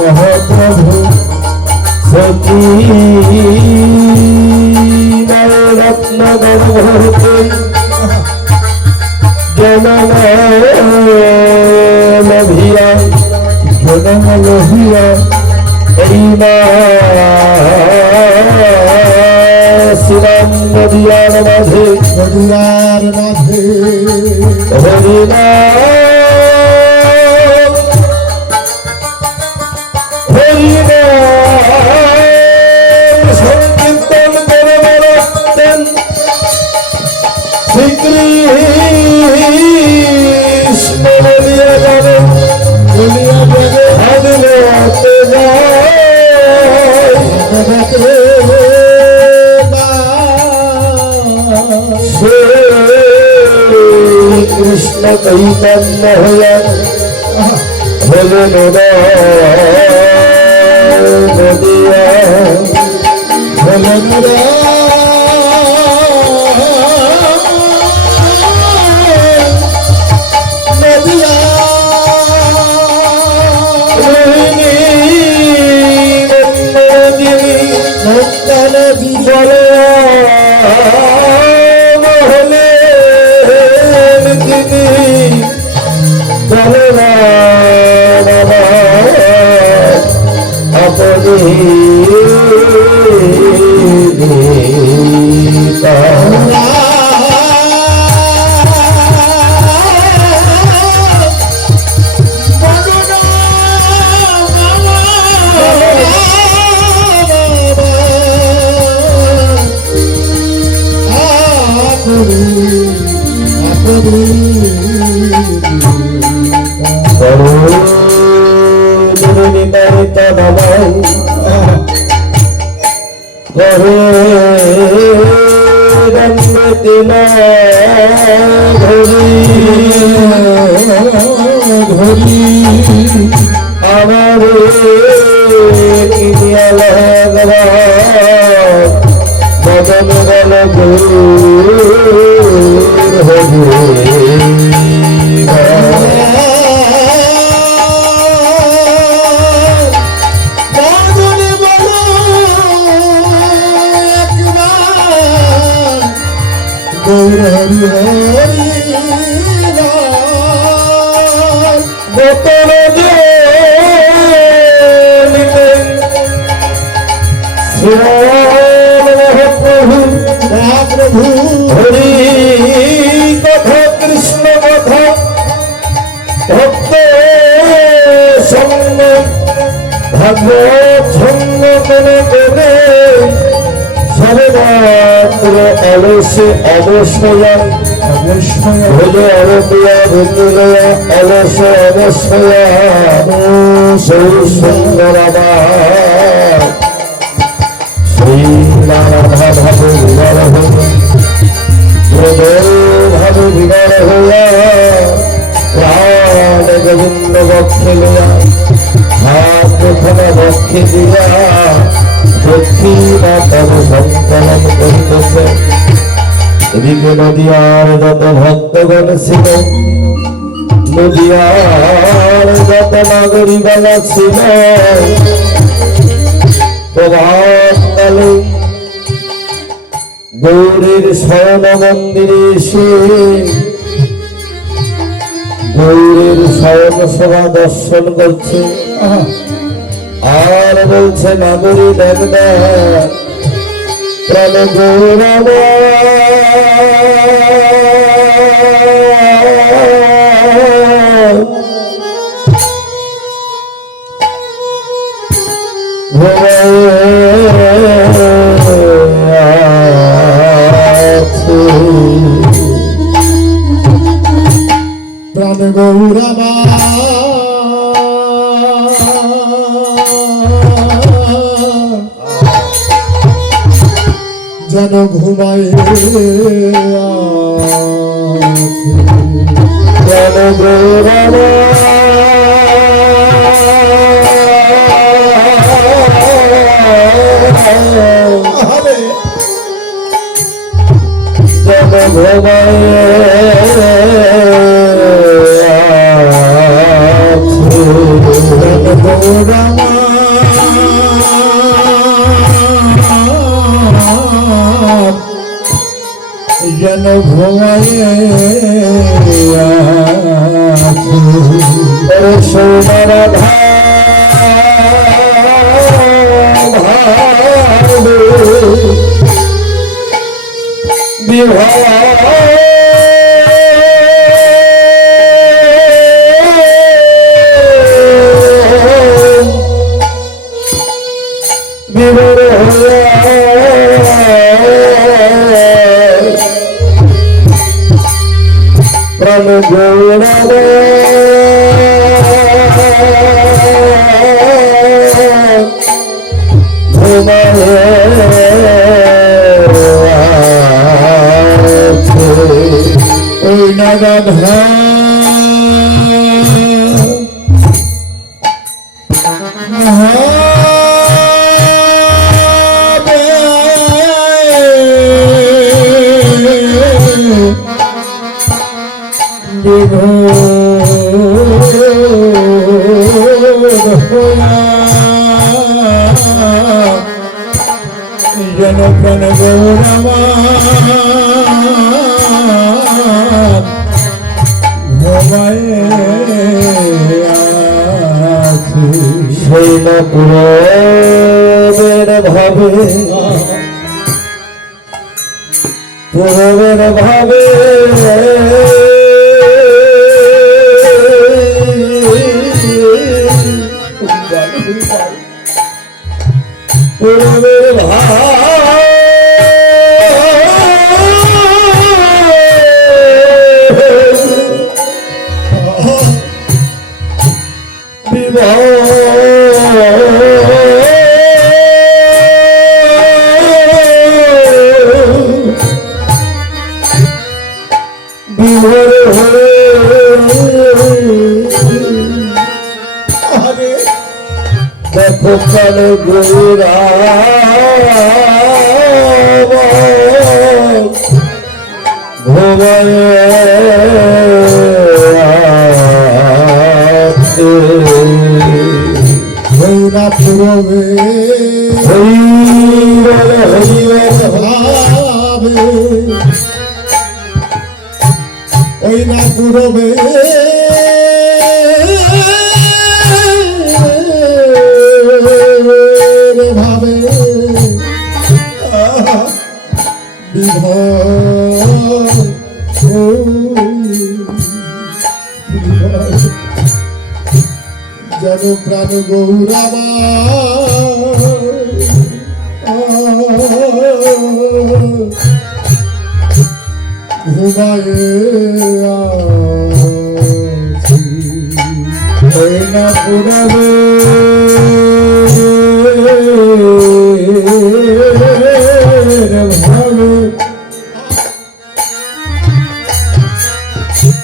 महाप्रभु सती रत्न गणभरते जनम लभिया शिवम नदियार माधे हरिना संकीर्तन करे बरतन श्री कृष्ण बलिया जाने भागवते श्री कृष्ण चैतन्य होया भोले नदिया गोविंद बक्षे लिया बक्षे दिया दक्षिणा तब संकलन करिতেছে এদিকে নদিয়ার যত ভক্তগণ ছিল নদিয়ার যত নাগরিকগণ ছিল প্রভাতকালে গৌরীর শয়ন মন্দিরে এসে গৌরীর শয়ন সভা দর্শন করছে আর বলছে নাগরী দেখ প্রাণ গৌরব প্রাণ গৌরামা যেন ঘুমাই যেন গৌরামা যেন ঘুমাই গৌরামা যেন ঘুমাই সোনার বিবাহ প্রাণ গৌরামা ওই নাগাদ যেন প্রাণ গৌরামা শৈলপুরের ভাবে পুরবের ভাবে পুরবের দেখো কালে গৌরা ঘুমায় গৌরা পুরবে ভাবে ওই না পুরবে ভাবে যেন প্রাণ গৌরামা ঘুমায়ে ওই না পুরবে ভাবে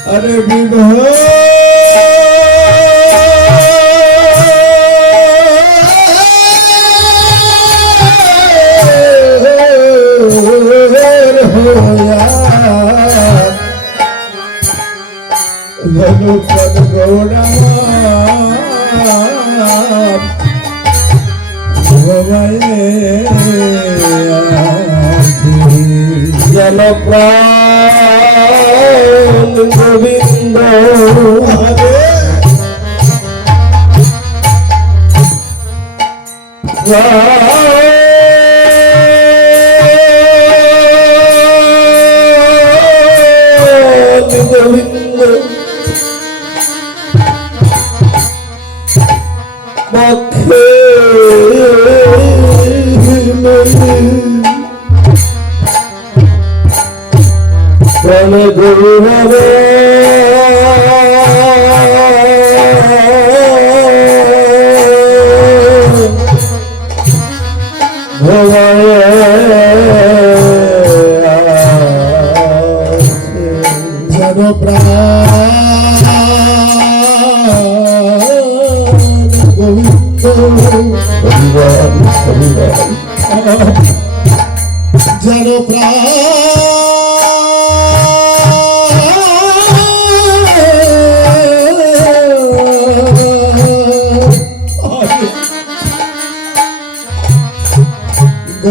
আরে বিবাহ ধনুপদ গৌরামা যেন প্রাণ গোবিন্দ গোবিন্দ বক্ষে প্রাণ গৌরবে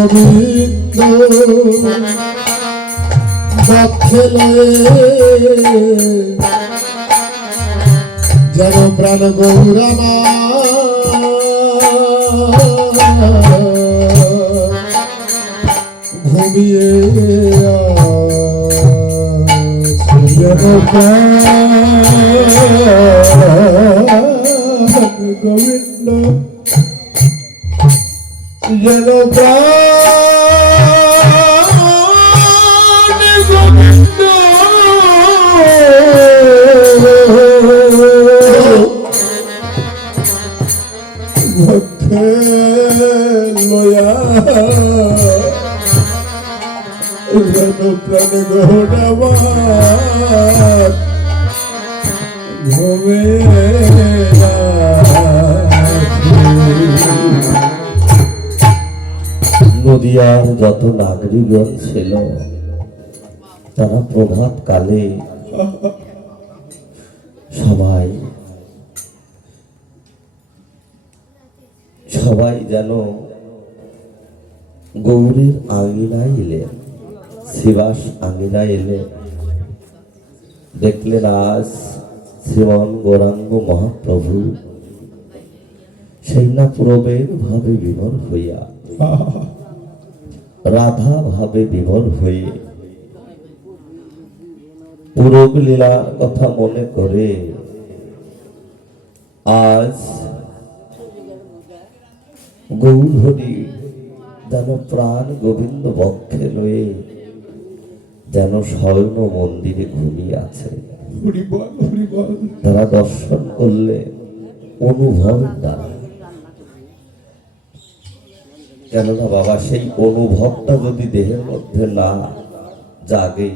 গোবিন্দ বক্ষে যেন প্রাণ গৌরামা ঘুমিয়ে যেন গোবিন্দ যেন গোবিন্দ ভক্তে লয়া যেন প্রাণ গৌরবাদ ঘুমে নদিয়ার যত নাগরিকগণ ছিল তারা প্রভাত কালে সবাই সবাই যেন গৌরীর আঙিনায় এলেন, শিবাস আঙিনায় এলে দেখলেন আজ শ্রীমান গৌরাঙ্গ মহাপ্রভু সেই না পূর্বের ভাবে বিভোর হইয়া রাধা ভাবে বিভোর হয়ে পুরব লীলা কথা মনে করে আজ গৌরহরি যেন প্রাণ গোবিন্দ বক্ষে লয়ে যেন স্বর্ণ মন্দিরে ঘুমিয়ে আছে। তারা দর্শন করলে অনুভবের দ্বারা, কেননা বাবা সেই অনুভবটা যদি দেহের মধ্যে না জাগে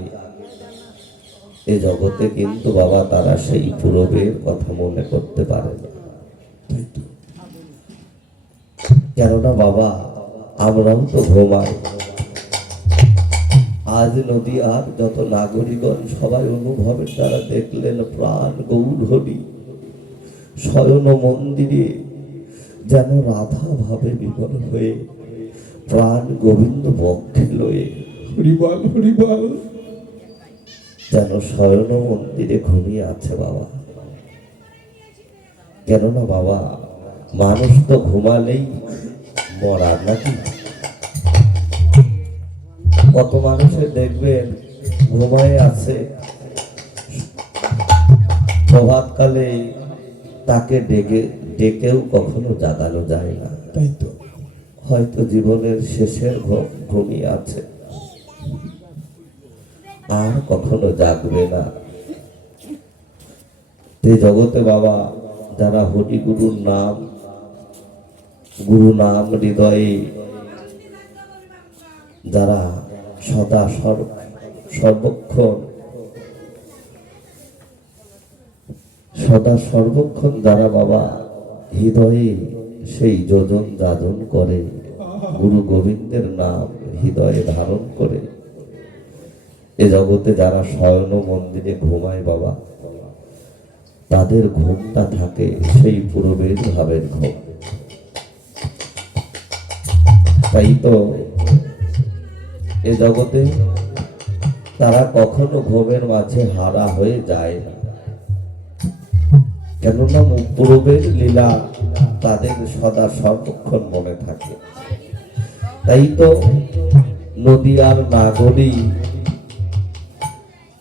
এ জগতে কিন্তু বাবা তারা সেই পূর্বের কথা মনে করতে পারে না। কেননা বাবা আমরাও তো ঘুমাই। আজ নদীয়ার যত নাগরিকগণ সবাই অনুভবের দ্বারা দেখলেন প্রাণ গৌরহরি শয়ন মন্দিরে যেন রাধা ভাবে বিভোর হয়ে প্রাণ গোবিন্দ বক্ষে লয়ে হরিবল হরিবল যেন শয়ন মন্দিরে ঘুমিয়ে আছে বাবা। কেননা বাবা মানুষ তো ঘুমালেই মরার নাকি। কত মানুষের দেখবেন ঘুমায় আছে, প্রভাতকালে তাকে ডেকেও কখনো জাগানো যায় না। তাই তো হয়তো জীবনের শেষের ঘুমিয়ে আছে, আর কখনো জাগবে না। এই জগতে বাবা যারা হরি গুরুর নাম, গুরু নাম হৃদয়ে যারা সদা সর্বক্ষণ যারা বাবা হৃদয়ে সেই যোজন যাজন করে, গুরু গোবিন্দের নাম হৃদয়ে ধারণ করে, এ জগতে যারা শয়ন মন্দিরে ঘুমায় বাবা, তাদের ঘুমটা থাকে সেই পূর্বের ভাবের ঘুম। তাই তো এ জগতে তারা কখনো ঘুমের মাঝে হারা হয়ে যায় না, কেননা পূর্বের লীলা তাদের সদা সর্বক্ষণ মনে থাকে। তাই তো নদীয়ার নাগরী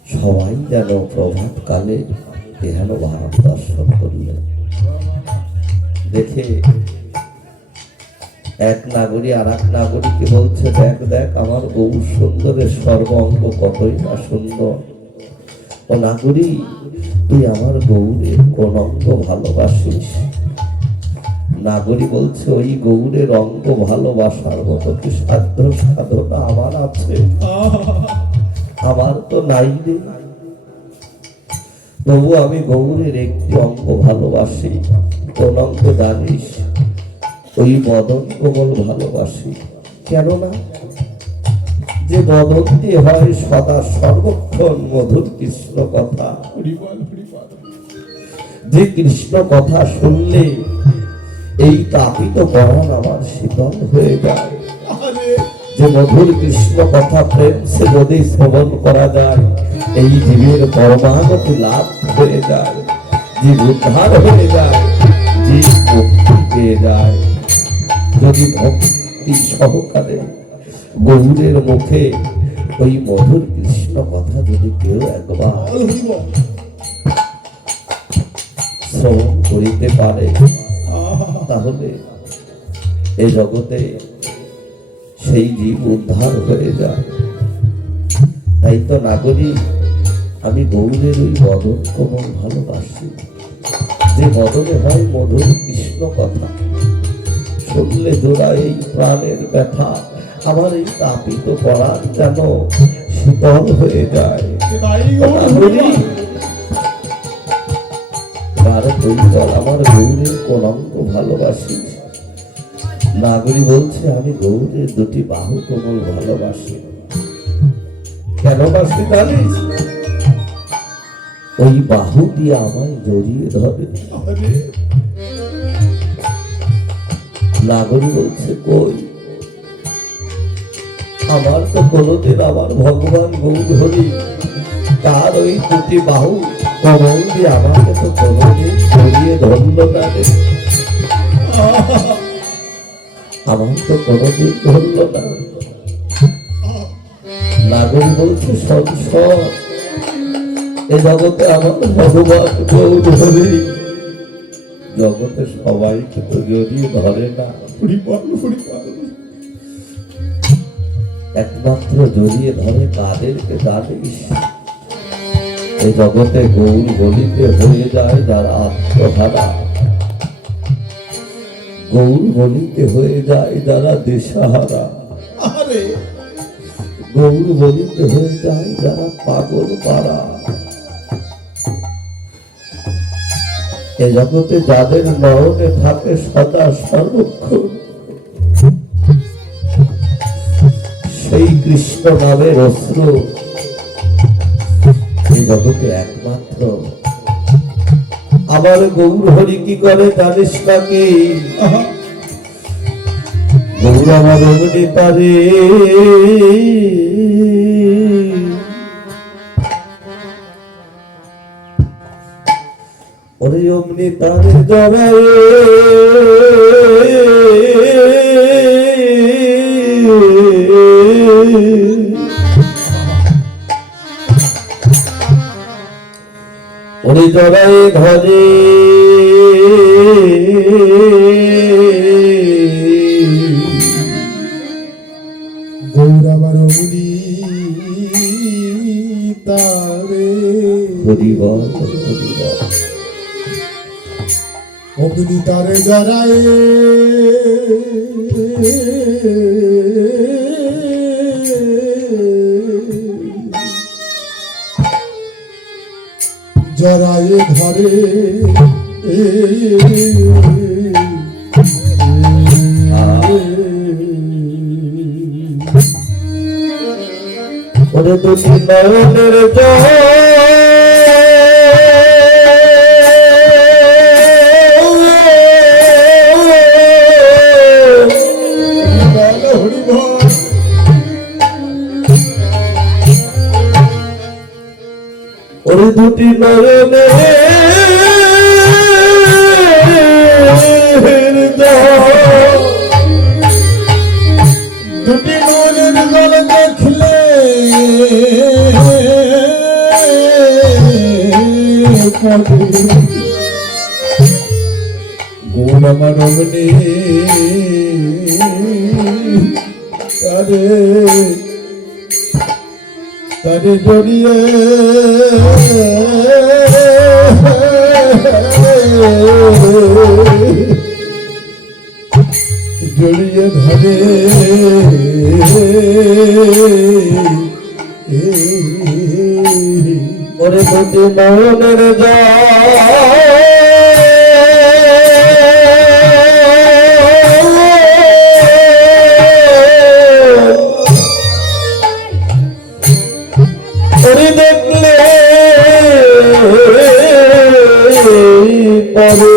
সবাই যেন প্রভাত কালে এহেন ভাব দর্শন করলেন। দেখে এক নাগরী আর এক নাগরীকে বলছে, দেখ দেখ আমার গৌর সুন্দরের সর্ব অঙ্গ কতই না সুন্দর। ও নাগরী, তুই আমার গৌরের কোন অঙ্গ ভালোবাসিস? নাগরী বলছে, ওই গৌরের অঙ্গ ভালোবাসার মতো কি সাধ্য সাধনা আমার আছে? আমার তো নাই রে। তবু আমি গৌরের একটি অঙ্গ ভালোবাসি। কোন অঙ্গ জানিস? ওই বদন কোমল ভালোবাসি। কেননা যে বদন দিয়ে হয় সদা সর্বক্ষণ মধুর কৃষ্ণ কথা, যে কৃষ্ণ কথা শুনলে এই তাপিত পরাণ আমার শীতল হয়ে যায়। যে মধুর কৃষ্ণ কথা প্রেম সে যদি শ্রবণ করা যায়, এই জীবের পরমাগতি লাভ হয়ে যায়, জীব উদ্ধার হয়ে যায়, জীব মুক্তি পেয়ে যায়। যদি ভক্তি সহকারে গৌরের মুখে ওই মধুর কৃষ্ণ কথা যদি কেউ একবার শ্রবণ করিতে পারে, তাহলে এই জগতে সেই জীব উদ্ধার হয়ে যায়। তাই তো নাগরিক, আমি গৌরের ওই বদন কোমল ভালোবাসি, যে বদনে হয় মধুর কৃষ্ণ কথা, শুনলে জোড়া এই প্রাণের ব্যথা, আমার এই তাপিত পরাণ যেন শীতল হয়ে যায়। নাগরিক, আমার গৌরের কোন অঙ্গ ভালোবাসি? নাগরী বলছে, আমি গৌরের দুটি বাহু কোমল ভালোবাসি। কেন বাসি জানিস? ওই বাহু দিয়ে আমায় জড়িয়ে ধরে। নাগরী বলছে, কই, আমার তো কোনদিন আমার ভগবান গৌর হরি তার ওই দুটি বাহু কমল দিয়ে আমাকে তো কোনদিন জড়িয়ে ধরল না রে, আমার তো কোনদিন ধরল না। নাগরী বলছে, সংসার এ জগতে আমার ভগবান গৌর হরি জগতে সবাইকে তো জড়িয়ে ধরে না, একমাত্র জড়িয়ে ধরে কাদেরকে জানিস? এই জগতে গৌর বলিতে হয়ে যায় যারা আত্মহারা, গৌর বলিতে হয়ে যায় যারা দিশাহারা, গৌর বলিতে হয়ে যায় যারা পাগল পাড়া। এ জগতে যাদের নয়নে থাকে সদা সর্বক্ষণ সেই কৃষ্ণ নামের অস্ত্র, এই জগতে একমাত্র আমার গৌর হরি কি করে জানিস নাকি? গৌর আমার অগ্নি পারে, ওরে অগ্নি তারে জড়ায়, ওরে জড়ায় ধরে, গৌর আমার অগ্নি তারে, হরি বল হরি বল, অগ্নি তারে জড়ায়, জড়ায় ধরে, ওরে দুটি নয়নের জল, ওরে দুটি নয়নের জল, দুটি নয়নের জল দেখলে গৌর আমার অগ্নি তারে তারে জড়িয়ে জড়িয়ে ধরে, ওরে দুটি নয়নের জল, ওরে দেখলে পরে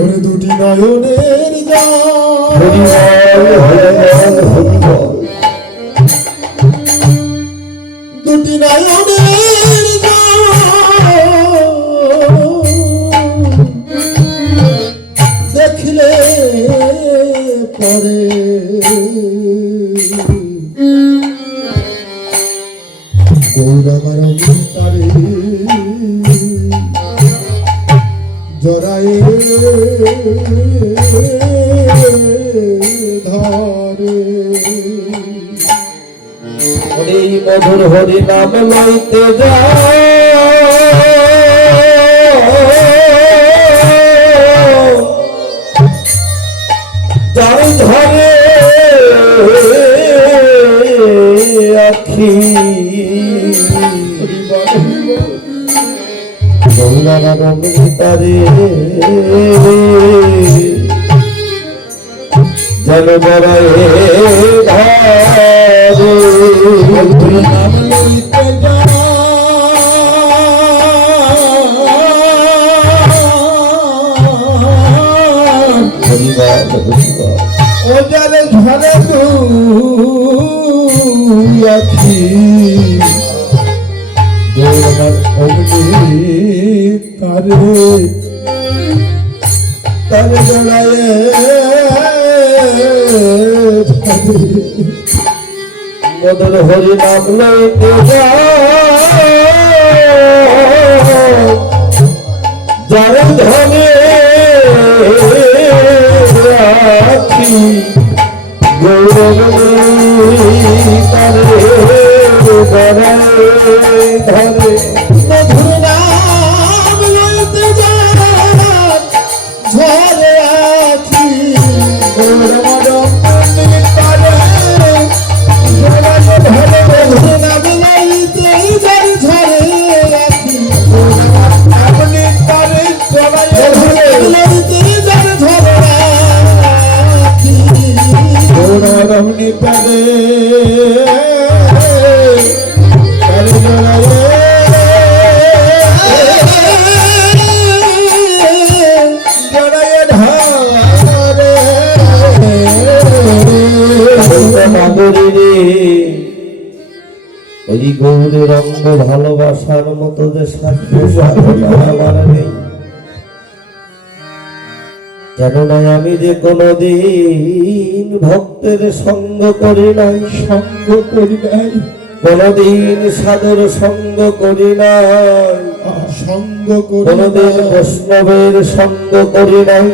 ওরে দুটি নয়নের দুটি নয়নের দেখলে পরে গৌরবর তারে জরায়ে ধরে এই মধুর হরি নাম লইতে যায় তার ধরে আখি তারে জল বড়ায় ধরে নাম লইতে হরিবাল হরিবাল ও জলে ঝরে আখি গৌরবার অগ্নি তারে তারে জড়ায়ে মদন হরি নাম লইতে যার ধনে আখি গৌরব তারে ধরে মধুর নাম লইতে যায় ঝরে আখি গৌরবার অগ্নি তারে মধুর নাম লইতে যায় ঝরে আখি অগ্নি তারে লইতে যায় ঝরে আখি গৌরবার অগ্নি তারে ওই গৌরের অঙ্গ ভালোবাসার মতো যে আমার নেই, কেননা আমি যে কোনদিন ভক্তের সঙ্গ করি নাই, কোনদিন সাধুর সঙ্গ করি নাই, কোনদিন বৈষ্ণবের সঙ্গ করি নাই।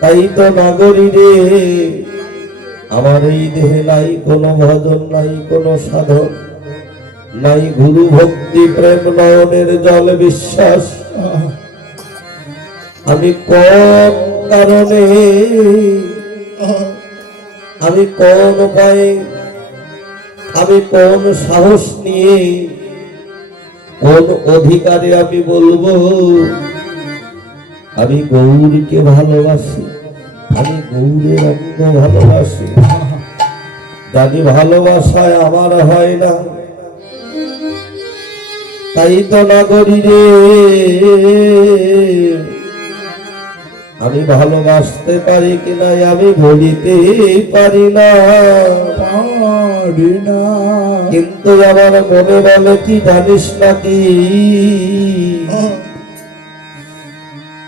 তাই তো নাগরী রে, আমার এই দেহে নাই কোনো ভজন, নাই কোনো সাধন, নাই গুরু ভক্তি প্রেম নয়নের জল বিশ্বাস। আমি কোন কারণে, আমি কোন উপায়ে, আমি কোন সাহস নিয়ে, কোন অধিকারে আমি বলবো আমি গৌরকে ভালোবাসি, আমি গৌরের অঙ্গ ভালোবাসি। জানি ভালোবাসায় আমার হয় না, তাই তো নাগরী রে আমি ভালোবাসতে পারি কিনা আমি বলিতে পারি না, কিন্তু আমার মনে বলে কি জানিস নাকি,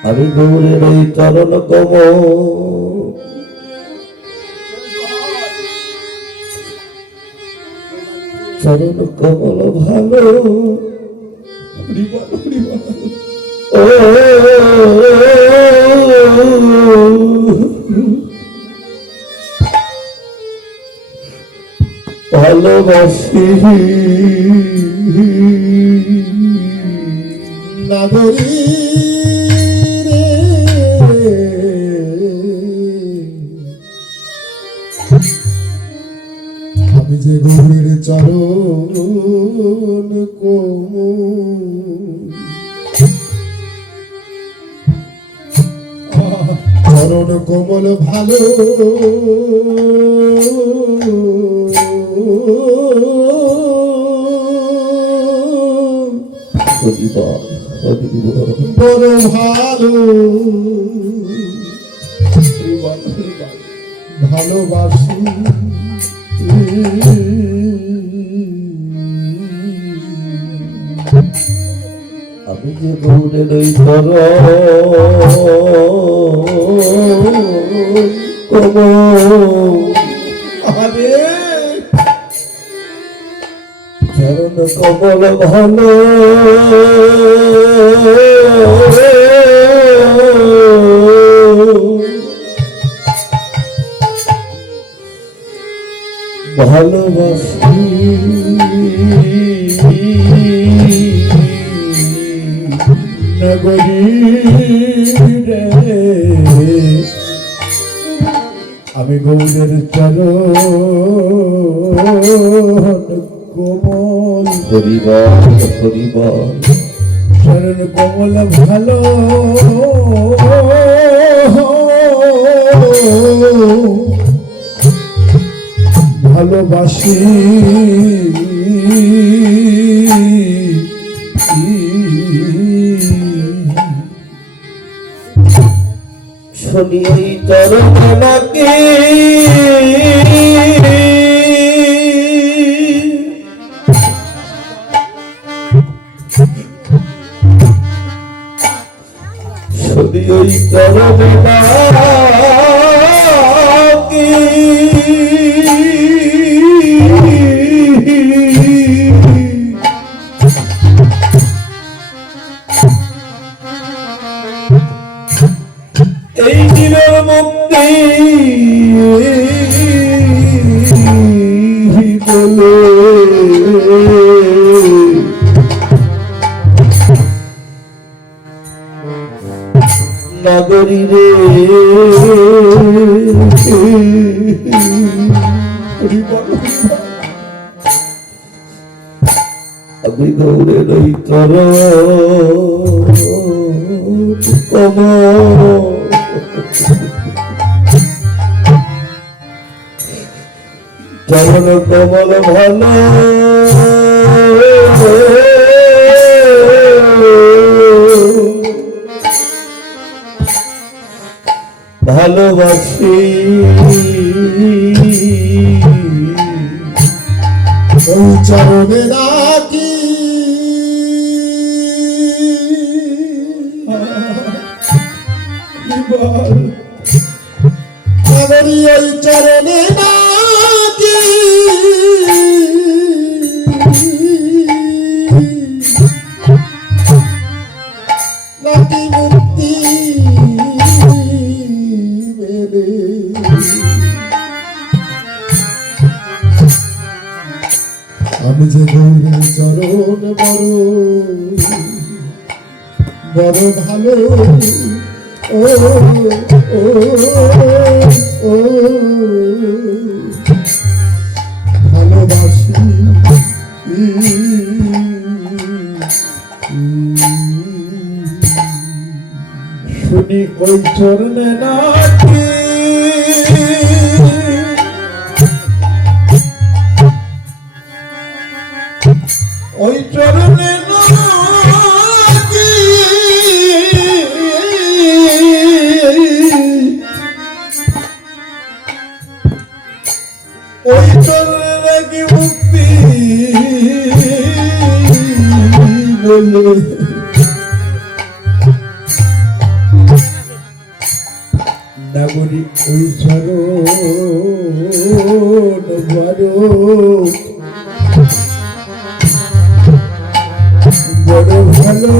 আমি গৌরের ওই চরণ কমল, চরণ কমল ভালো ভালোবাসি। নাগরী রে আমি যে গৌরের চরণ চরণ কোমল ভালো হরিবল হরিবল। বড় ভালো ভালোবাসি আমি যে গৌরের ওই তর আরে চরণ কমল ভালো ভালোবাসি নগরী রে আমি গৌরের চরণ কোমল হরিবল হরিবল চরণ কোমল ভালো ভালোবাসি শুনি ওই চরণ নাকি শুনি ওই চরণ নাকি এই জীবের মুক্তি বলে নগরী রে আমি গৌরের ওই তর চরণ কমল ভালো ভালোবাসি ওই চরণে রাখি নগরী ওই চরণে রাখি নাকি মুক্তি মেলে আমি যে গৌরের চরণ বড় ভালো ও ও ও ভালোবাসি শুনি ওই চরণে নাকি ওই চরণে নাকি ওই চরণে নাকি মুক্তি বলে নগরী ওই চরণ ভালো বড় ভালো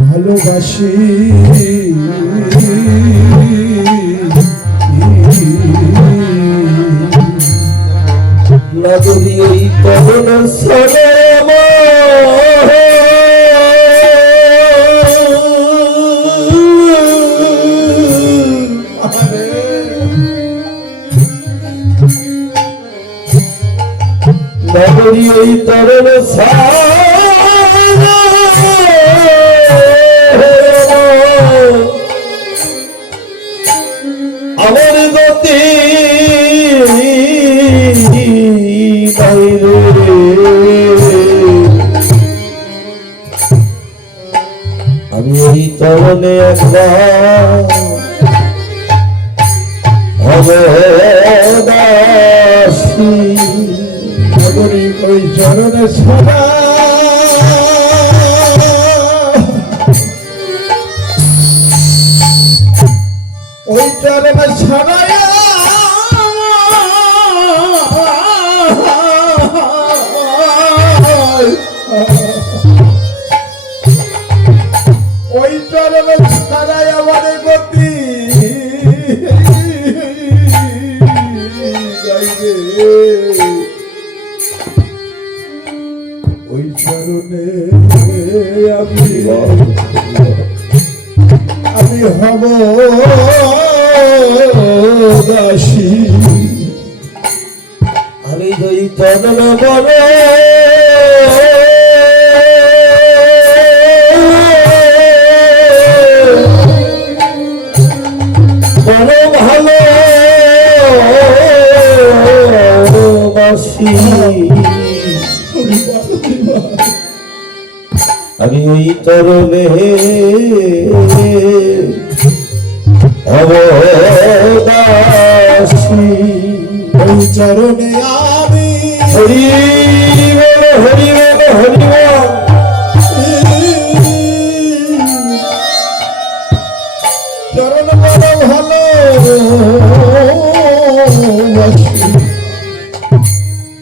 ভালোবাসি নগরী ওই করুণ সরে নগরী ওই তরণ একবার হবে দাসী নগরী ওই চরণে ছাড়া ওই চরণে ছাড়া ওই চরণে ছাড়াই আমার গতি ওই চরণে আমি হব দাসী আমি দুই চরণ বলে বড় ভালোবাসি আমি ওই চরণে অবদাসী ওই চরণে আমি হরি বল হরি বল হরি বল চরণ বড় ভালো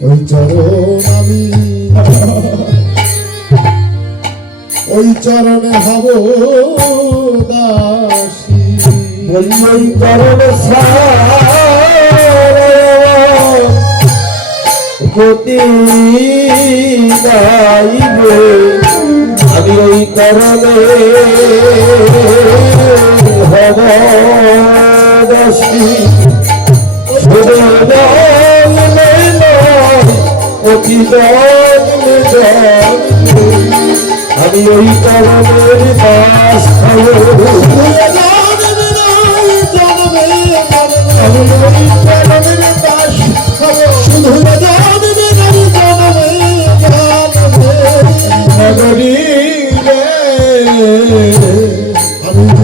ওই চরণ আমি ওই চরণে হব দাসী বলি ওই চরণ গতি গাইবে আমি ওই চরণে হব দাসী আমি ওই চরণের দাস হব আমি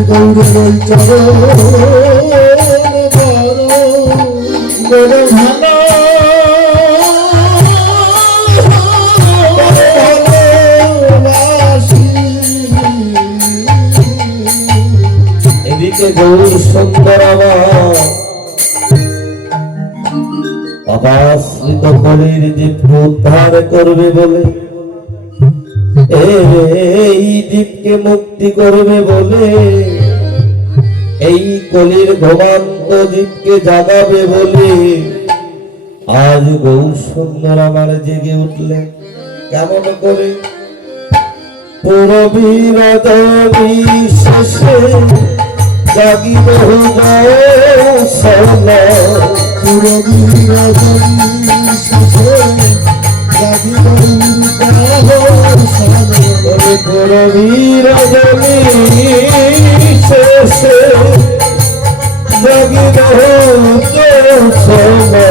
গৌরের ওই চরণ বড় ভালো এদিকে গৌর সুন্দর আমার অপাশ্রিত কলির জীবকে উদ্ধার করবে বলে এই জীবকে মুক্তি করবে বলে এই কলির ঘুমান্ত জীবকে জাগাবে বলে আজ গৌর সুন্দর আমার জেগে উঠলেন কেমন করে পুরবীর শেষে জাগিব সোনা পুরবীর শেষে জাগিব সোনা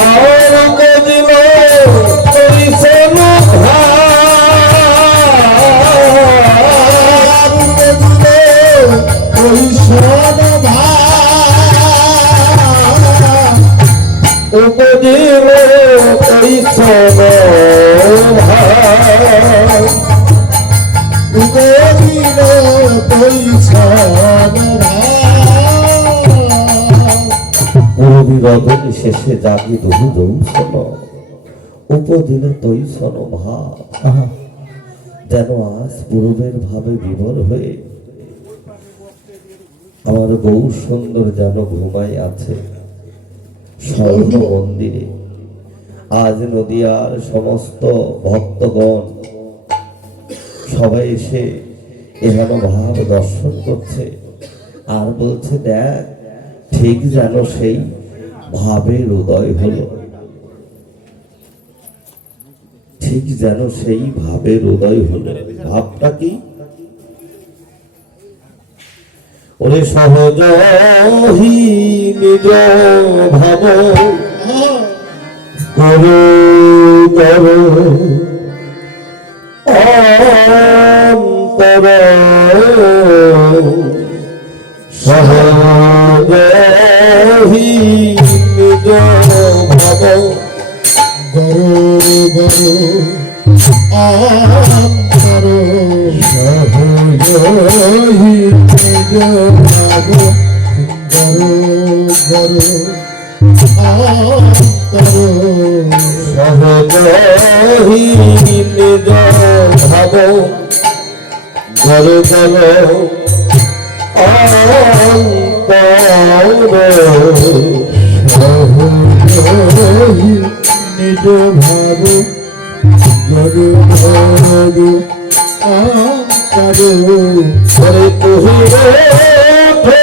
আর কদিল করিছেন উপদিল করিছেন রজন শেষে জাগি বহু যৌসন উপদিল তৈসন ভাব যেন আজ পূর্বের ভাবে বিভোর হয়ে আমার গৌর সুন্দর যেন ঘুমাই আছে স্বর্ণ মন্দিরে। আজ নদিয়ার সমস্ত ভক্তগণ সবাই এসে এহেন ভাব দর্শন করছে আর বলছে দেখ ঠিক যেন সেই ভাবের উদয় হলো, ঠিক যেন সেই ভাবের উদয় হলো। ভাবটা কি? ওরে সহজ নিজ ভাব করো গরু অন্তর সহদেহি নিজ ভাব গরু গরু অন্তর সহদেহি নিজ ভাব গরু গরু অন্তর সহদেহি নিজ ভাব গরু গরু সহদেহি নিজ ভাব গরু গরু অন্তর করে তুহিরে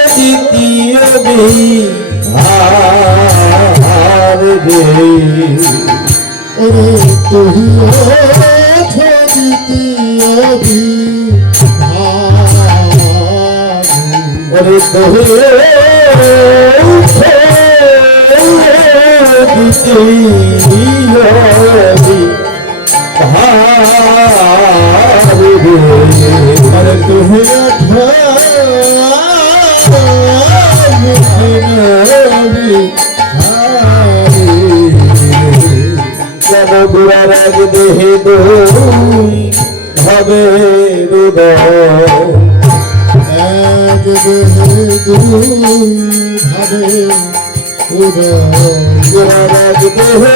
দ্বিতীয় বিহার রে ওরে তুহি দ্বিতীয় করে তুহিরে দ্বিতীয় বিহার রে আরে তুহি কেন গুড়ার এক দেহে দুই হবে হৃদয় এক দেহে দুই ভাবে উদয় গুড়ার এক দেহে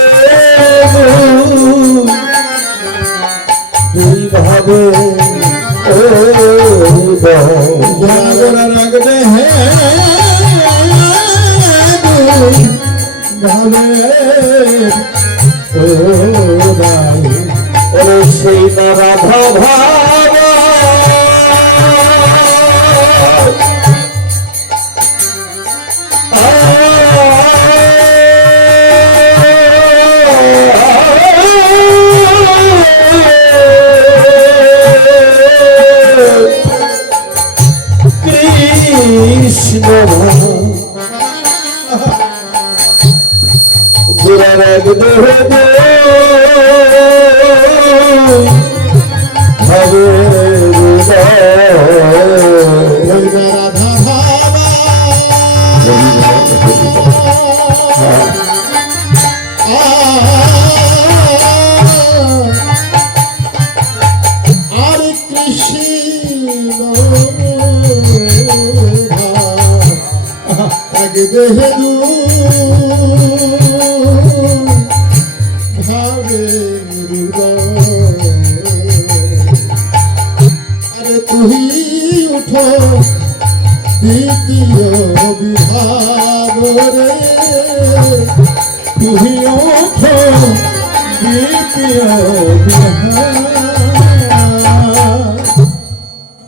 দুই ভাবে গোরা রাখবে হে ভাবে ওরে সেই রাধা ভাব কৃষ্ণ গুরার এক দেহে হবে রাধা ভাবা আর কৃষ্ণ এক দেহে ভাবে আরে তুই উঠো দ্বিতীয় বিভাগ রে তুই ওঠো দ্বিতীয় বিভাগ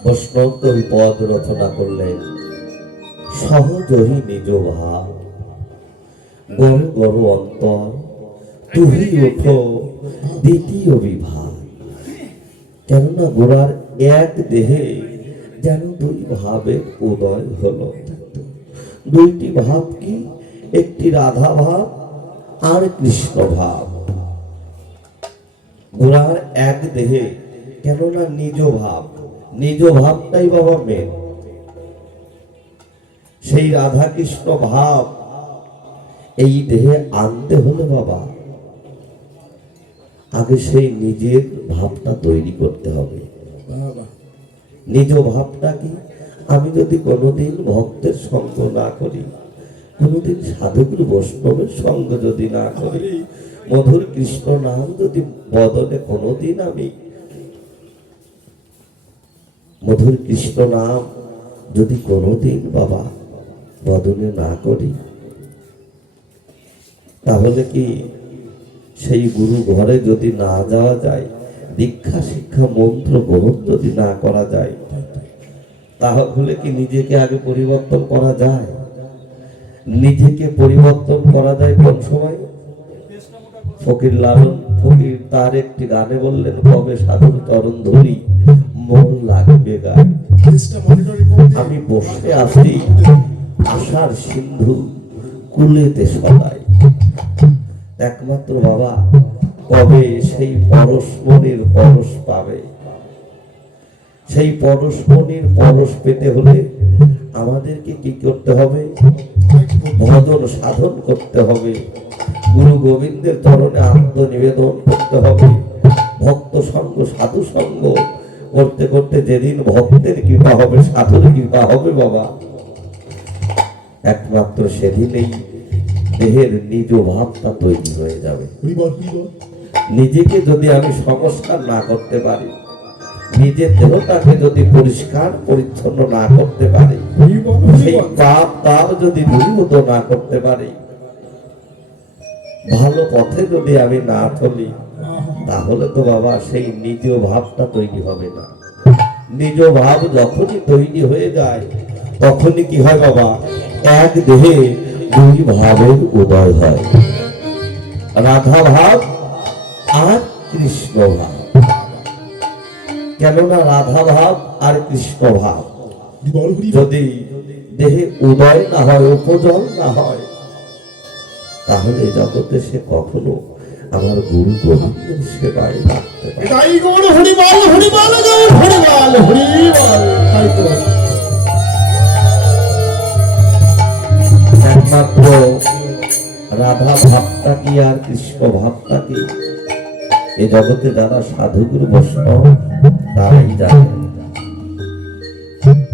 বৈষ্ণব কবি পদ রচনা করলেন সহজহি নিজ ভাব গরু গরু অন্তর তুহি ওঠো দ্বিতীয় বিভাগ কেননা গোড়ার এক দেহে যেন দুই ভাবের উদয় হলো দুইটি ভাব কি একটি রাধা ভাব আর কৃষ্ণ ভাব গোড়ার এক দেহে কেননা নিজ ভাবটাই বাবা মেন সেই রাধা কৃষ্ণ ভাব এই দেহে আনতে হলে বাবা আগে সেই নিজের ভাবটা তৈরি করতে হবে নিজ ভাবটা কি আমি যদি কোনোদিন ভক্তের সঙ্গ না করি কোনোদিন সাধুগুরু বৈষ্ণবের সঙ্গ যদি না করি মধুর কৃষ্ণ নাম যদি বদনে কোনোদিন আমি মধুর কৃষ্ণ নাম যদি কোনোদিন বাবা বদনে না করি তাহলে কি সেই গুরু ঘরে যদি না যাওয়া যায় দীক্ষা শিক্ষা মন্ত্র গ্রহণ যদি না করা যায় তাহলে কি নিজেকে আগে পরিবর্তন করা যায় নিজেকে পরিবর্তন করা যায় কোন সময় ফকির লালন ফকির তার একটি গানে বললেন কবে সাধুর চরণ ধরি মন লাগবে গায়ে আমি বসে আছি আশার সিন্ধু কুলেতে সদাই একমাত্র বাবা কবে সেই পরশমণির পরশ পাবে? সেই পরশমণির পরশ পেতে হলে আমাদেরকে কি করতে হবে? ভজন সাধন করতে হবে, গুরু গোবিন্দের চরণে আত্মনিবেদন করতে হবে, ভক্ত সঙ্গ সাধু সঙ্গ করতে করতে যেদিন ভক্তের কৃপা হবে, সাধুর কৃপা হবে বাবা, একমাত্র সেদিনেই দেহের নিজ ভাবটা তৈরি হয়ে যাবে। নিজেকে যদি আমি সংস্কার না করতে পারি, নিজের দেহটাকে যদি পরিষ্কার পরিচ্ছন্ন না করতে পারি, সেই পাপ তাপ যদি দূরীভূত না করতে পারি, ভালো পথে যদি আমি না চলি, তাহলে তো বাবা সেই নিজ ভাবটা তৈরি হবে না। নিজ ভাব যখনই তৈরি হয়ে যায়, তখনই কি হয় বাবা? এক দেহে দুই ভাবের উদয় হয়, রাধা ভাব আর কৃষ্ণ ভাব। কেননা রাধা ভাব আর কৃষ্ণ ভাব যদি দেহে উদয় না হয়, উপজল না হয়, তাহলে জগতে সে কখনো আমার গুরু গোবিন্দের সেবায় লাগতে পারে। একমাত্র রাধা ভাবটা কি আর কৃষ্ণ ভাবটা কি, এই জগতে যারা সাধুগুরু বৈষ্ণব তারাই জানে।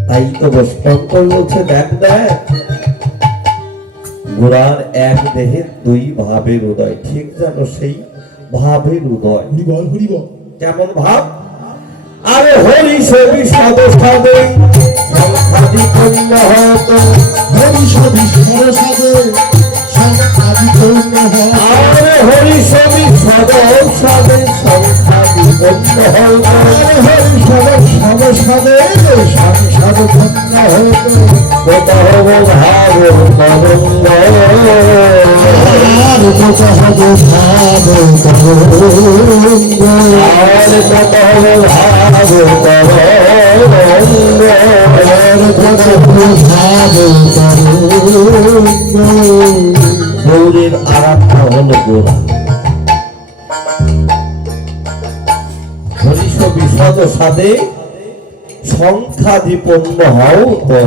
তাই তো বৈষ্ণব বলছে, দেখ দেখ গোড়ার এক দেহে দুই ভাবের উদয়। ঠিক জানো সেই ভাবের উদয় কেমন ভাব? আরে হরি সেবি সদসাদে সংখ্যাদি কন্য হত, হরি সবি সরসাদে সংখ্যাদি কন্য হত, আরে হরি সেবি সদসাদে সংখ্যাদি কন্য হত, হরি সব সরসাদে সংসার কন্য হত, কত হব ভাব তরঙ্গ, আর কত হব ভাব তরঙ্গ, আর কত হব ভাব তরঙ্গ, আর কত হব ভাব তরঙ্গ। গৌরীর আরাধনা হলো গোরা। হরিষ বিশদ সাদে সংখ্যাধিপন্ন হও তো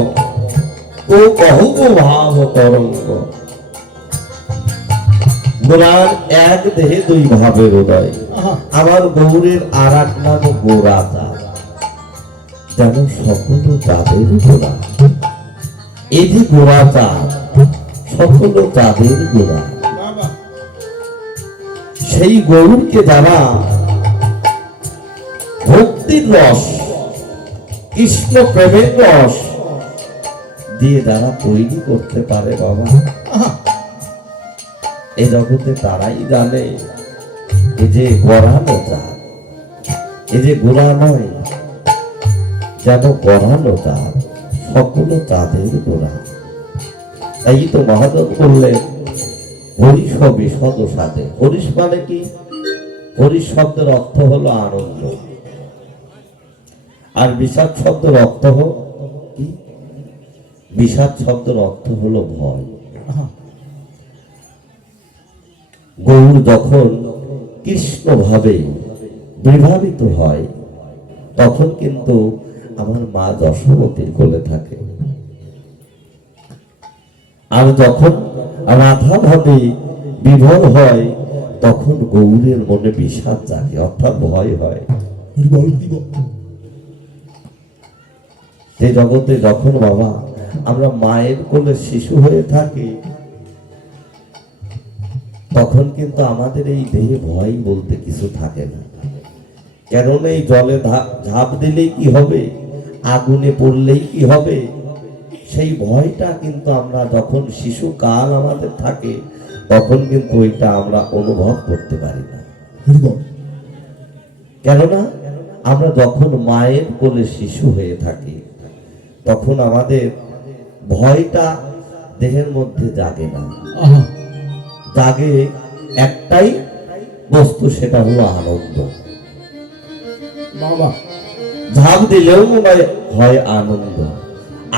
কহুব ভাব তরঙ্গ। গোরার এক দেহে দুই ভাবের উদয়। আমার গৌরের আর এক নাম গোরা চাঁদ, যেন সকল চাঁদের গোরা। এই যে গোরা চাঁদ, সকল চাঁদের গোরা, সেই গৌরকে যারা ভক্তির রস, কৃষ্ণ প্রেমের রস দিয়ে যারা তৈরি করতে পারে বাবা, এই জগতে তারাই জানে এই যে গড়ানো চাঁদ, এই যে গোড়া নয়, যেন গড়ানো চাঁদ, সকল চাঁদের গোড়া। তাই তো মহাজন করলেন হরিষ বিশদ সাথে। হরিষ মানে কি? হরিষ শব্দের অর্থ হলো আনন্দ, আর বিষাদ শব্দের অর্থ হলো কি? বিষাদ শব্দের অর্থ হলো ভয়। গৌর যখন কৃষ্ণ ভাবে বিভাবিত হয়, তখন কিন্তু আমার মা যশোমতীর কোলে থাকে। আর যখন রাধা ভাবে বিভোর হয়, তখন গৌরের মনে বিষাদ জাগে, অর্থাৎ ভয় হয়। এই জগতে যখন বাবা আমরা মায়ের কোলে শিশু হয়ে থাকি, তখন কিন্তু আমাদের এই দেহে ভয় বলতে কিছু থাকে না। কারণ এই জলে ঝাঁপ দিলেই কি হবে, আগুনে পড়লেই কি হবে, সেই ভয়টা কিন্তু আমরা যখন শিশু কাল আমাদের থাকে, তখন কিন্তু ওইটা আমরা অনুভব করতে পারি না। কেননা আমরা যখন মায়ের কোলে শিশু হয়ে থাকি, তখন আমাদের ভয়টা দেহের মধ্যে জাগে না, জাগে একটাই বস্তু, সেটা হলো আনন্দ। ঝাঁপ দিলেও মনে হয় আনন্দ,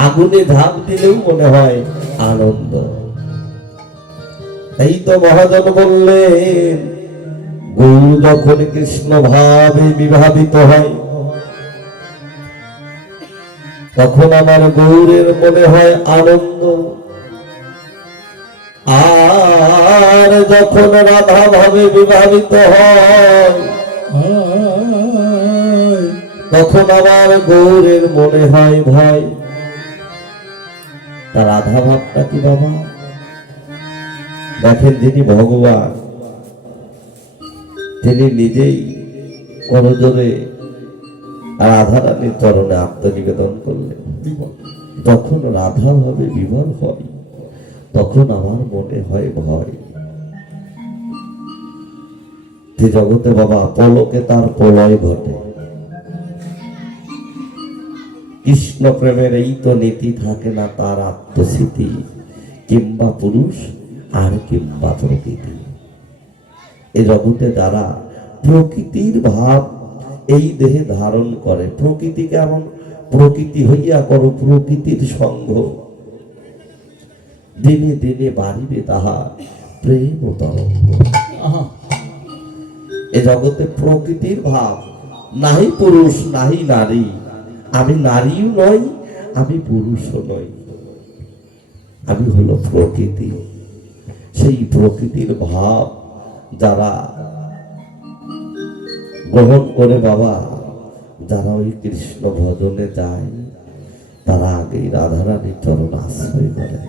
আগুনে ঝাঁপ দিলেও মনে হয় আনন্দ। এই তো মহাজন বললেন গৌর যখন কৃষ্ণ ভাবে বিভাবিত হয় তখন আমার গৌরের মনে হয় আনন্দ, আর যখন রাধা ভাবে বিভাবিত হয় তখন আমার গৌরের মনে হয় ভয়। তার রাধা ভাবটা কি বাবা? দেখেন, যিনি ভগবান তিনি নিজেই করজোরে রাধারানীর চরণে আত্মনিবেদন করলেন। তখন রাধা ভাবে বিভোর হয় তখন আমার মনে হয় ভয়। যে জগতে বাবা পলকে তার প্রলয় ঘটে, কৃষ্ণ প্রেমের এই তো নীতি থাকে না, তার আত্মস্মৃতি কিংবা পুরুষ আর কিংবা প্রকৃতি। এই জগতে যারা প্রকৃতির ভাব এই দেহে ধারণ করে, প্রকৃতি কেমন? প্রকৃতি হইয়া করো প্রকৃতির সঙ্গ, দিনে দিনে বাড়িবে তাহা প্রেম তরঙ্গ। এ জগতে প্রকৃতির ভাব, নাহি পুরুষ নাহি নারী, আমি নারীও নই আমি পুরুষও নই, আমি হলো প্রকৃতি। সেই প্রকৃতির ভাব যারা গ্রহণ করে বাবা, যারা ওই কৃষ্ণ ভজনে যায়, তারা আগেই রাধারানীর চরণ আশ্রয় করে।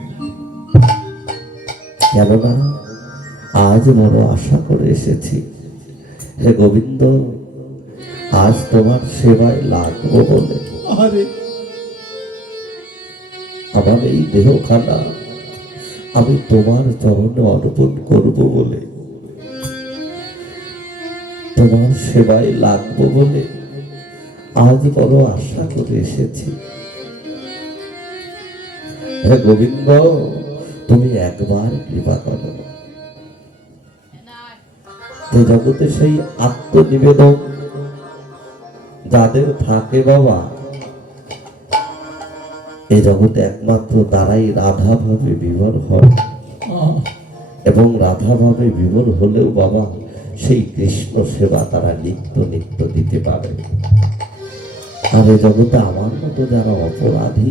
কেননা আজ বড় আশা করে এসেছি, হে গোবিন্দ, আজ তোমার সেবায় লাগবো বলে আমার এই দেহখানা আমি তোমার চরণে অর্পণ করব বলে, তোমার সেবায় লাগবো বলে আজ বড় আশা করে এসেছি। হে গোবিন্দ, তুমি একবার কৃপা করো। এই জগতে সেই আত্মনিবেদন যাদের থাকে বাবা, এই জগতে একমাত্র তারাই রাধা ভাবে বিভোর হয়। এবং রাধা ভাবে বিভোর হলেও বাবা সেই কৃষ্ণ সেবা তারা নিত্য নিত্য দিতে পারে। আর এই জগতে আমার মতো যারা অপরাধী,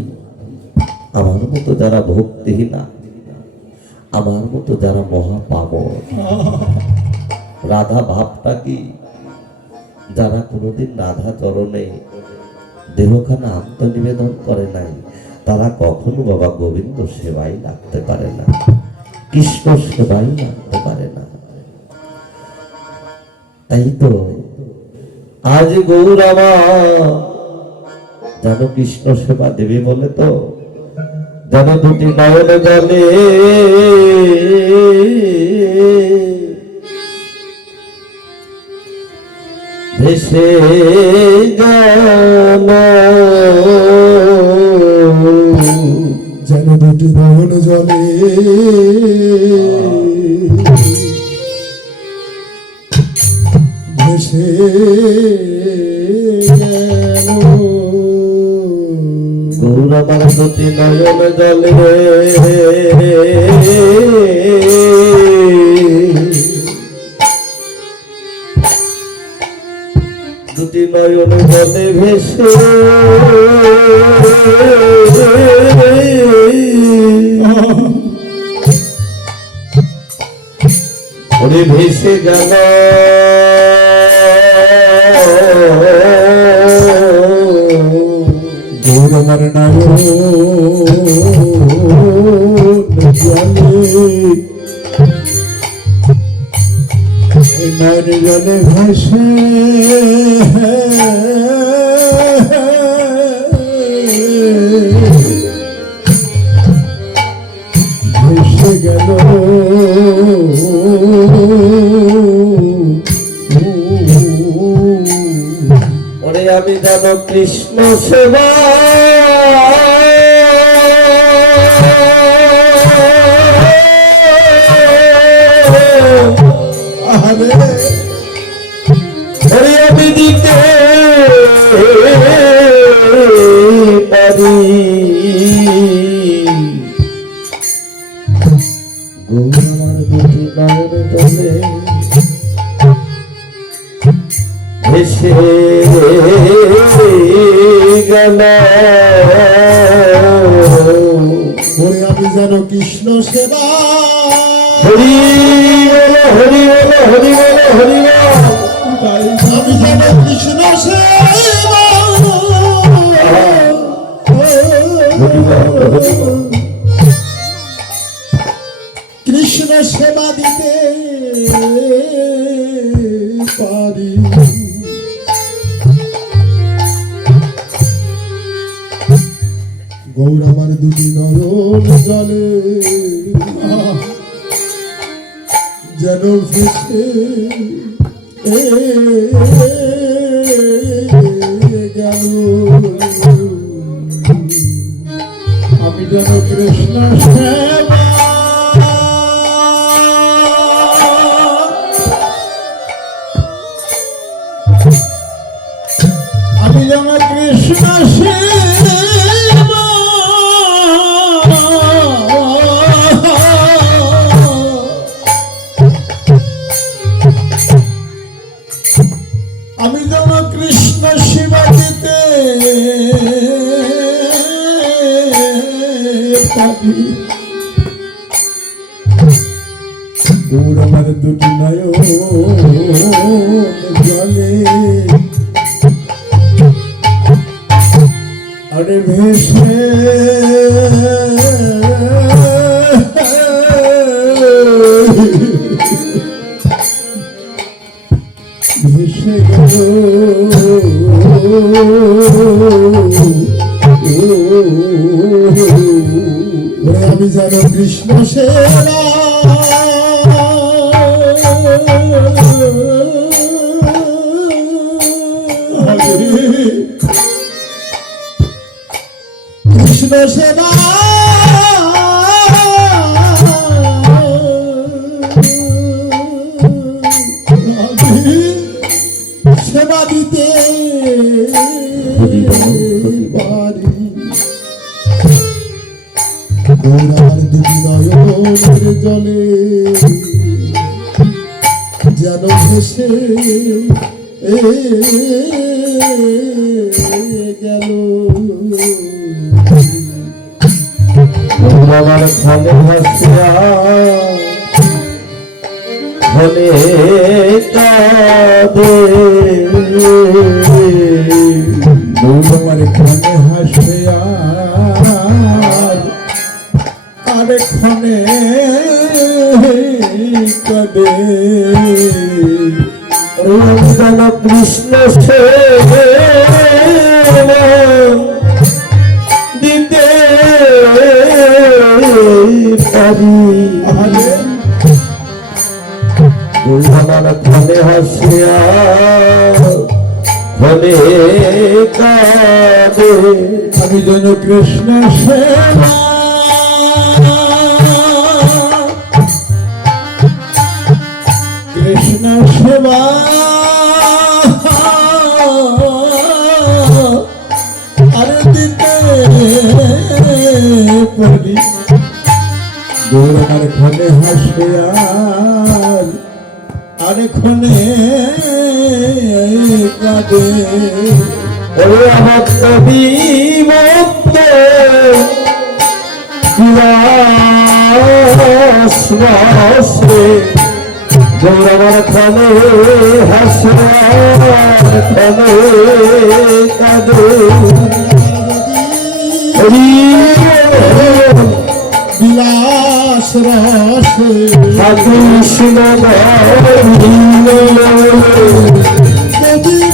আমার মতো যারা ভক্তিহীনা, আমার মতো যারা মহাপাগল, রাধা ভাবটা কি, যারা কোনোদিন রাধা চরণে দেহখানা আত্মনিবেদন করে নাই, তারা কখনো বাবা গোবিন্দ সেবাই লাগতে পারে না, কৃষ্ণ সেবাই লাগতে পারে না। তাই তো আজ গৌর আমার যেন কৃষ্ণ সেবা দেবে বলে তো যেন দুটি নয়ন জলে ভেসে গেল, যেন দুটি নয়ন জলে ভেসে গেল। গৌর আমার দুটি নয়ন জলে দুটি নয়ন জলে ভেসে ওরে ভেসে গেল গৌর আমার নয়ন জলে ভাসে ভেসে গেল। ওরে আমি যেন কৃষ্ণ সেবা ওরে আমি দিতে পারি। গৌর আমার দুটি নয়ন জলে ভেসে গেল ওরে আমি যেন কৃষ্ণ সেবা হরি বল হরি বল হরি বল হরি বল আমি যেন কৃষ্ণ সেবা কৃষ্ণ সেবা দিতে পারি গৌর আমার দুটি নয়ন জলে যেন ভেসে গেল আমি যেন কৃষ্ণ সেবা আমি যেন কৃষ্ণ সেবা আমি যেন কৃষ্ণ সেবা দিতে পারি গৌর আমার দুটি নয়ন জলে আরে ভেসে ভেসে গেল আমি যেন কৃষ্ণ সেবা কৃষ্ণ সেবা সেবা দিতে পারি গৌরার দুটি নয়নের জলে যেন ভেসে গেল আমার ফলে হাসিয়া ফলে কাঁদে আমার ক্ষণে হাসে আরে ক্ষণে কাঁদে রঞ্জন কৃষ্ণ সেবা দিতে পারি আমার ফলে হাসিয়া ফলে কাঁদে আমি যেন কৃষ্ণ সেবা কৃষ্ণ সেবা আরে দিতে পারি গৌর আমার ক্ষণে হাসে আরে ক্ষণে কাঁদে ওরে আমার কবি মত রে গৌরবর ফলে হাসে ফলে কাঁদে বিলাস রসে কৃষ্ণ যদি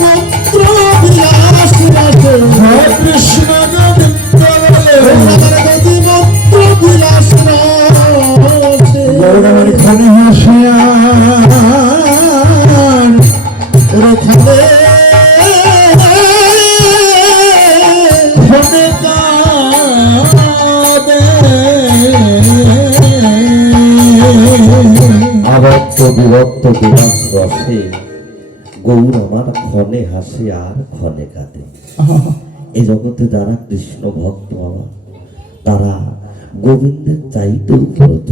মাত্র বিলাস রসে কৃষ্ণ যদি মাত্র বিলাস রসে গৌরবর খানে হাসিয়া ওরা খানে আবদ্ধ বিভক্ত বিলাস রসে গৌর আমার ক্ষণে হাসে আর ক্ষণে কাঁদে। এই জগতে যারা কৃষ্ণ ভক্ত বাবা তারা গোবিন্দের চাইতে উপরত,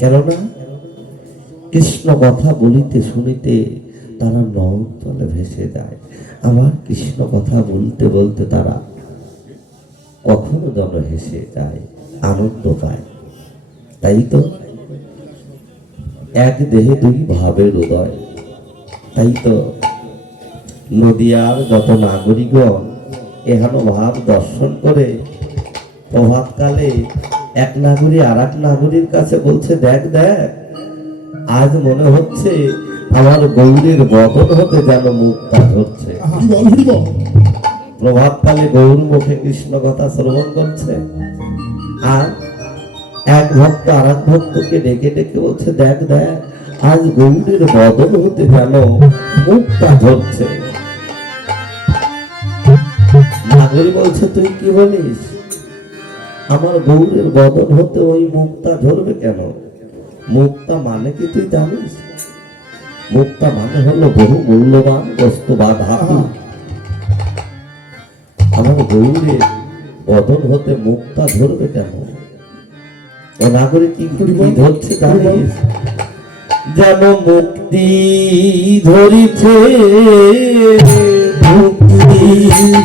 কেননা কৃষ্ণ কথা বলিতে শুনিতে তারা নৌর তলে ভেসে যায়। আবার কৃষ্ণ কথা বলতে বলতে তারা কখনো যেন হেসে যায়, আনন্দ পায়। তাই তো এক দেহে দুই ভাবের উদয়। তাই তো নদিয়ার যত নাগরিকগণ এহেন ভাব দর্শন করে প্রভাতকালে এক নাগরী আর এক নাগরীর কাছে বলছে, দেখ দেখ, আজ মনে হচ্ছে আমার গৌরীর বদন হতে যেন মুক্তা ধরছে। প্রভাতকালে গৌর মুখে কৃষ্ণ কথা শ্রবণ করছে, আর এক ভক্ত আর এক ভক্তকে ডেকে ডেকে বলছে, দেখ দেখ, আজ গৌরীর বদন হতে যেন মুক্তা ধরছে। নাগরী বলছে, তুই কি বলিস? আমার গৌরের বদন হতে ওই মুক্তা ধরবে কেন? মুক্তা মানে কি তুই জানিস? মুক্তা মানে হলো বহু মূল্যবান বস্তু বা ধাতু। আমার গৌরের বদন হতে মুক্তা ধরবে কেন? ও নাগরিক কি ধরছে জানিস? যেন মুক্তি ধরিছে, মুক্তি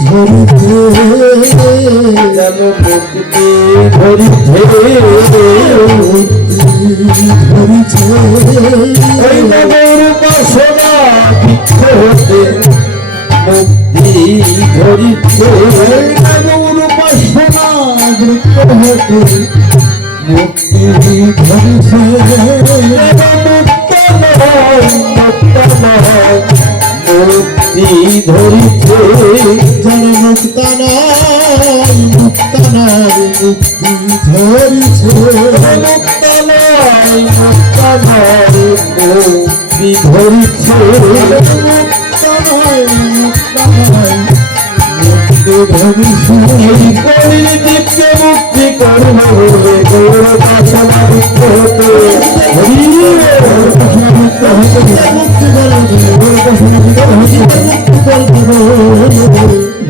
ধরিছে, যেন মুক্তি ধরিছে, ধরিছে ওই নগর বাসনা বৃক্ষ হতে মুক্তি ধরিছে, নগর বাসনা বৃক্ষ হতে মুক্তি ধরিছে, মুক্তি ধরিছে, যেন মুক্তা নয়, মুক্তা নয়, মুক্তি ধরিছে, মুক্তা নয়, মুক্তা নয়, মুক্তি ধরিছে, মুক্তা নয়, মুক্তা নয়, মুক্তি ধরিছে। এই কলির দিব্যে মুক্তি করবে গৌর বাসনা মুক্ত হতে,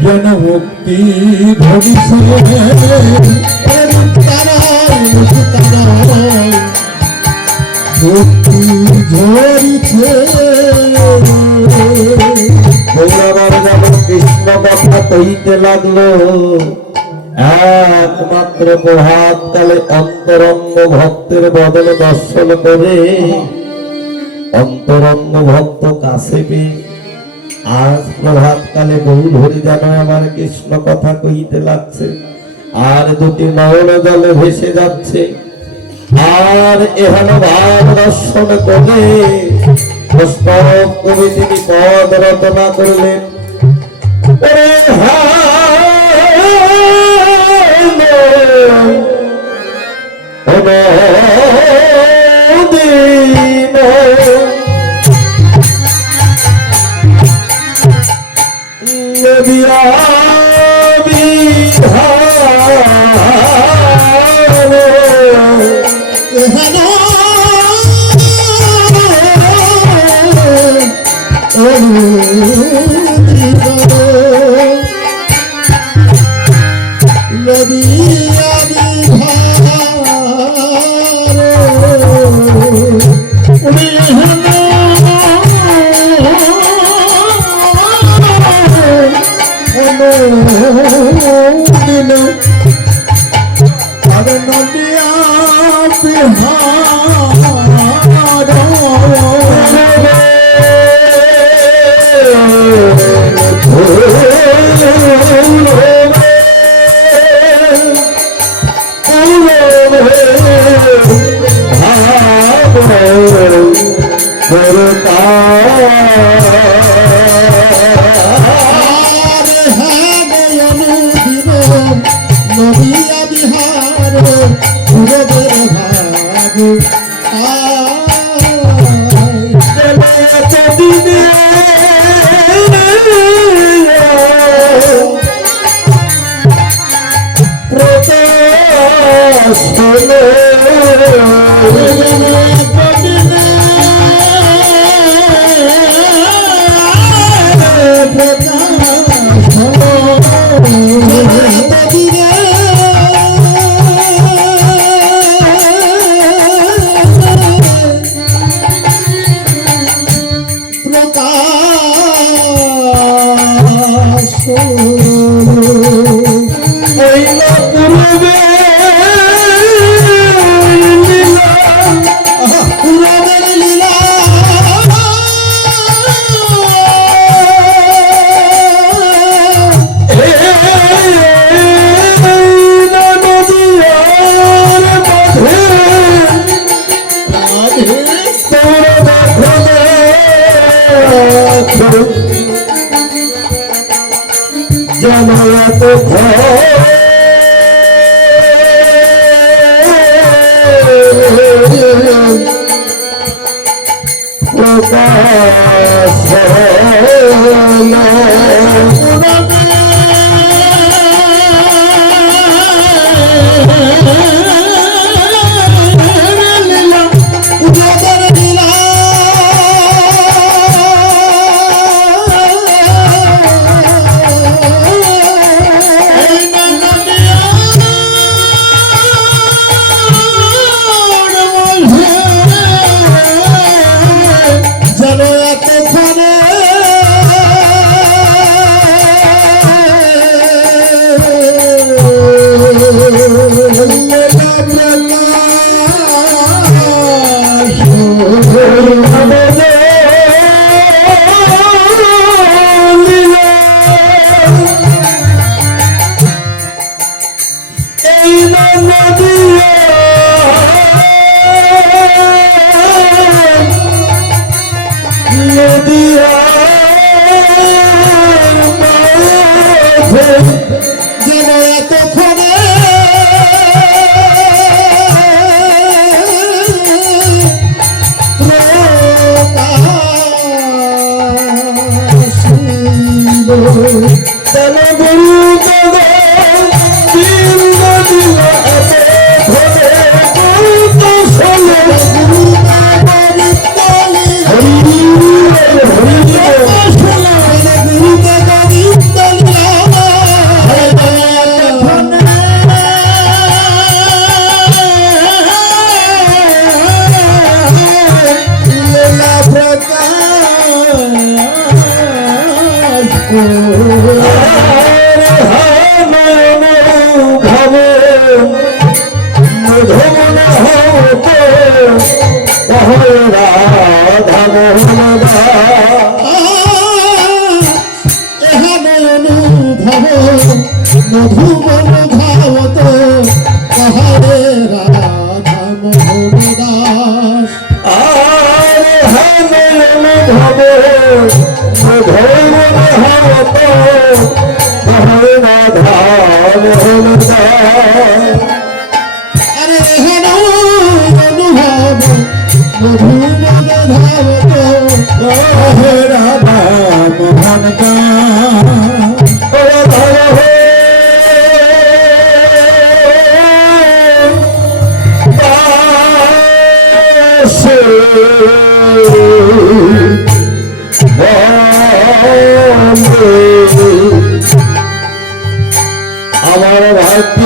যেন মুক্তি ধরিছে, মুক্তি ধরিছে। গৌরবার যেমন কৃষ্ণ কথা কইতে লাগলো, একমাত্র প্রভাতকালে অন্তরঙ্গ ভক্তের বদল দর্শন করে অন্তরঙ্গ ভক্ত কাছে পেয়ে আজ প্রভাতকালে বহু ধরে যেন আমার কৃষ্ণ কথা কইতে লাগছে, আর দুটি নয়ন জলে ভেসে যাচ্ছে। আর এহেন ভাব দর্শন করে পুস্তক কবি তিনি পদ রচনা করলেন। নদিয়া বিহার ওই না পূর্বে পুরবের লীলা জমাত মধুবন ধাবত কহরে রাধা মোহন দাস আরে হেন অনুভব মধুবন ধাবত কহরে রাধা মোহন দাস আমার ভাগ্য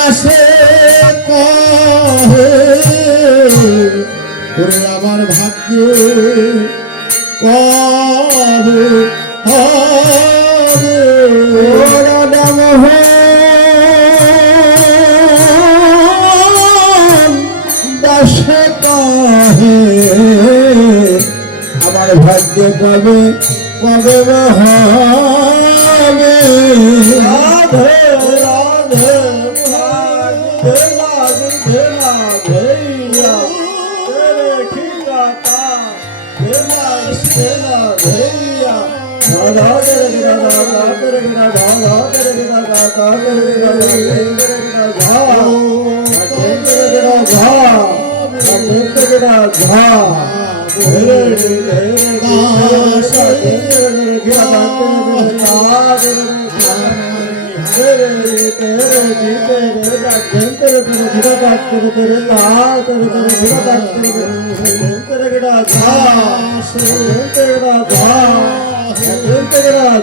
দাসে কহে আমার ভাগ্যে কবে হবে দাসে কহে আমার ভাগ্যে কবে কবে হবে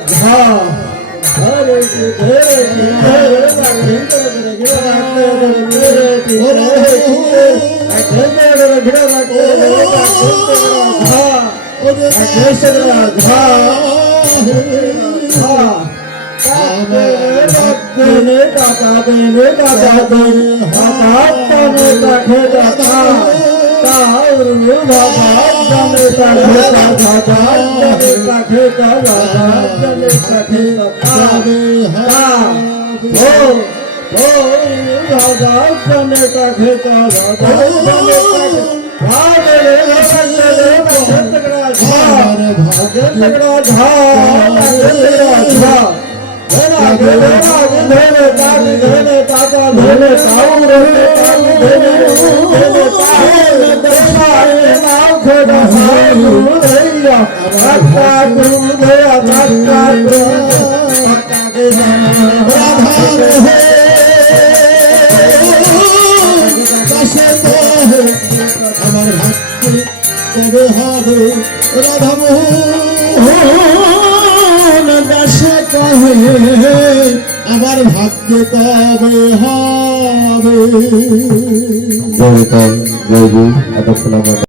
ঝা আমার ভক্তি কবে হবে রাধা মোহন দাসে কহে আমার ভাগ্যে কবে হবে। জয় জয় গুরু এতক্ষণ আমরা